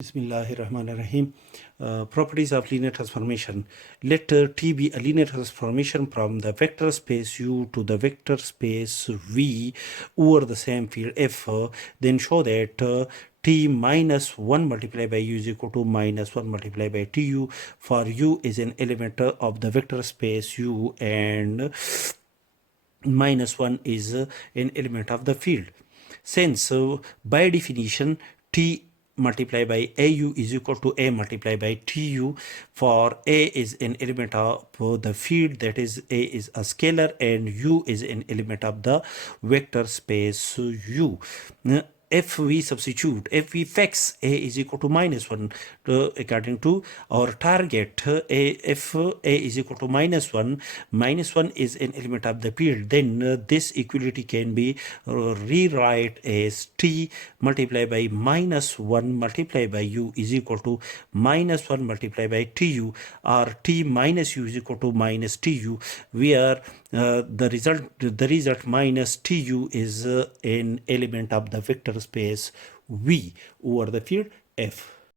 Bismillahirrahmanirrahim. Properties of linear transformation. Let T be a linear transformation from the vector space U to the vector space V over the same field F. Then show that T minus 1 multiplied by U is equal to minus 1 multiplied by TU, for U is an element of the vector space U and minus 1 is an element of the field. Since by definition T multiplied by AU is equal to A multiplied by TU, for A is an element of the field, that is A is a scalar and U is an element of the vector space U. If we substitute, if we fix A is equal to minus 1 according to our target, if A is equal to minus 1 is an element of the field, then this equality can be rewrite as T multiplied by minus 1 multiplied by U is equal to minus 1 multiplied by TU, or T minus U is equal to minus TU, where the result minus TU is an element of the vector space V over the field F.